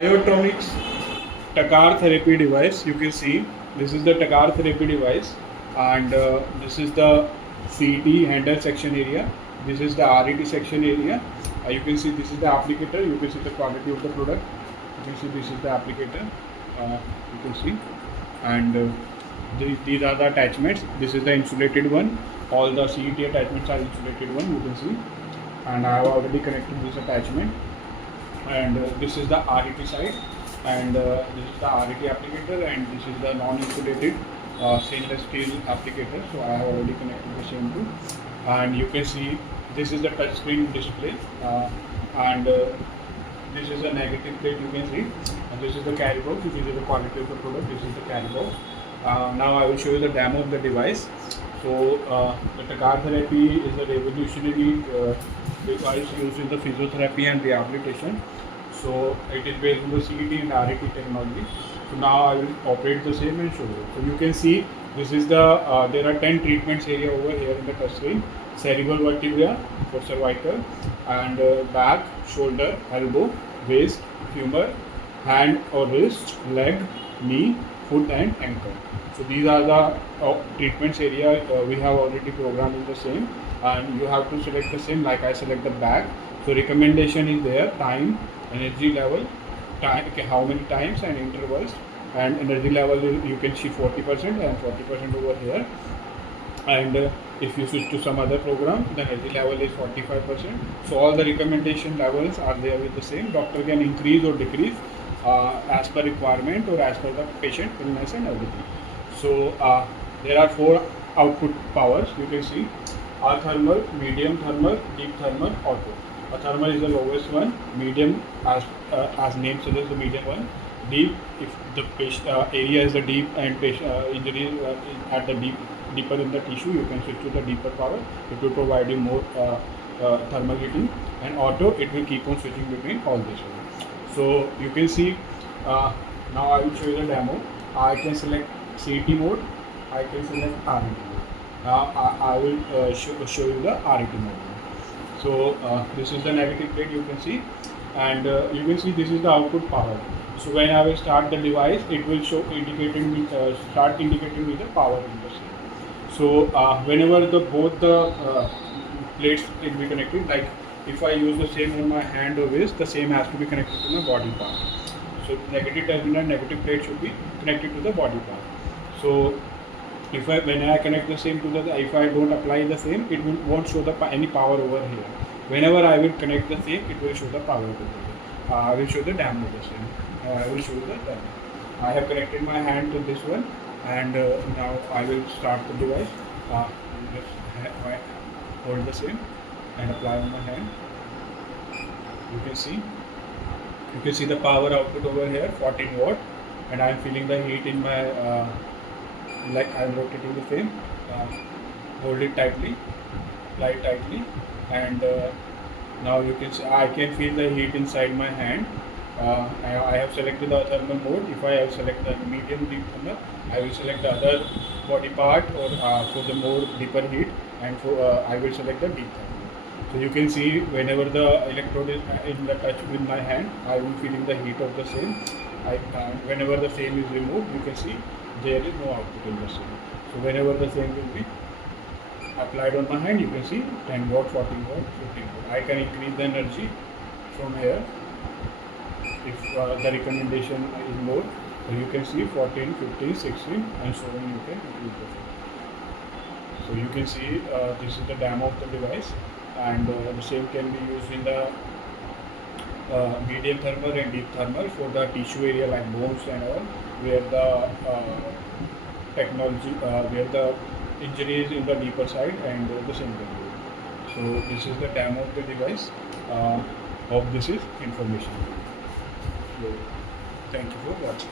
Biotronix Tecar therapy device. You can see this is the Tecar therapy device, and this is the CT handle section area. This is the RET section area. You can see this is the applicator. You can see the quality of the product. You can see this is the applicator. You can see, and these are the attachments. This is the insulated one. All the CET attachments are insulated one. You can see, and I have already connected this attachment. And this is the RET side, and this is the RET applicator, and this is the non-insulated stainless steel applicator. So I have already connected the same two, and you can see this is the touchscreen display, and this is the negative plate. You can see, and this is the carry box. This is the quality of the product. This is the carry box. Now I will show you the demo of the device. So the Tecar therapy is a revolutionary device used in the physiotherapy and rehabilitation. So it is based on the CET and RET technology. So now I will operate the same and show you. So you can see this is the there are 10 treatments area over here in the touch screen: cerebral vertebra for cervical, and back, shoulder, elbow, waist, femur, hand or wrist, leg, knee, foot and ankle. So these are the treatments area we have already programmed in the same, and you have to select the same. Like I select the back. So recommendation is there: time, energy level, time, how many times and intervals, and energy level you can see 40% and 40% over here. And if you switch to some other program, the energy level is 45%. So all the recommendation levels are there with the same. Doctor can increase or decrease as per requirement or as per the patient illness and everything. So there are 4 output powers. You can see thermal, medium thermal, deep thermal, auto. Thermal is the lowest one. Medium, as name suggests, the medium one. Deep, if the patient, area is the deep and injury at the deeper in the tissue, you can switch to the deeper power. It will provide you more thermal heating. And auto, it will keep on switching between all this one. So you can see now I will show you the demo. I can select CT mode. I can select RET mode. Now I will show you the RET mode. So this is the negative plate, you can see, and you can see this is the output power. So when I will start the device, it will show indicating me start indicating me the power in the same. So whenever both the plates will be connected, like if I use the same on my hand or wrist, the same has to be connected to my body part. So negative terminal, negative plate should be connected to the body part. So when I connect the same to the, if I don't apply the same, it won't show any power over here. Whenever I will connect the same, it will show the power over here. I will show the demo of the same. I will show you the demo. I have connected my hand to this one, and now I will start the device. Just hold the same and apply on my hand. You can see the power output over here, 14 watt, and I am feeling the heat in my like I am rotating the frame. Hold it tightly, apply it tightly, and now you can see I can feel the heat inside my hand. I have selected the thermal mode. If I have selected the medium deep thermal, I will select the other body part or for the more deeper heat, and for I will select the deep thermal. So you can see whenever the electrode is in the touch with my hand, I will feeling the heat of the same. Whenever the same is removed, you can see there is no output in the same. So whenever the same will be applied on my hand, you can see 10 watt, 14 watt, 15 watt. I can increase the energy from here if the recommendation is more. So you can see 14, 15, 16 and so on. You can increase the same. So you can see this is the demo of the device, and the same can be used in the medium thermal and deep thermal for the tissue area like bones and all, where the technology, where the injury is in the deeper side, and the same can be. So this is the demo of the device. Hope this is information. So thank you for watching.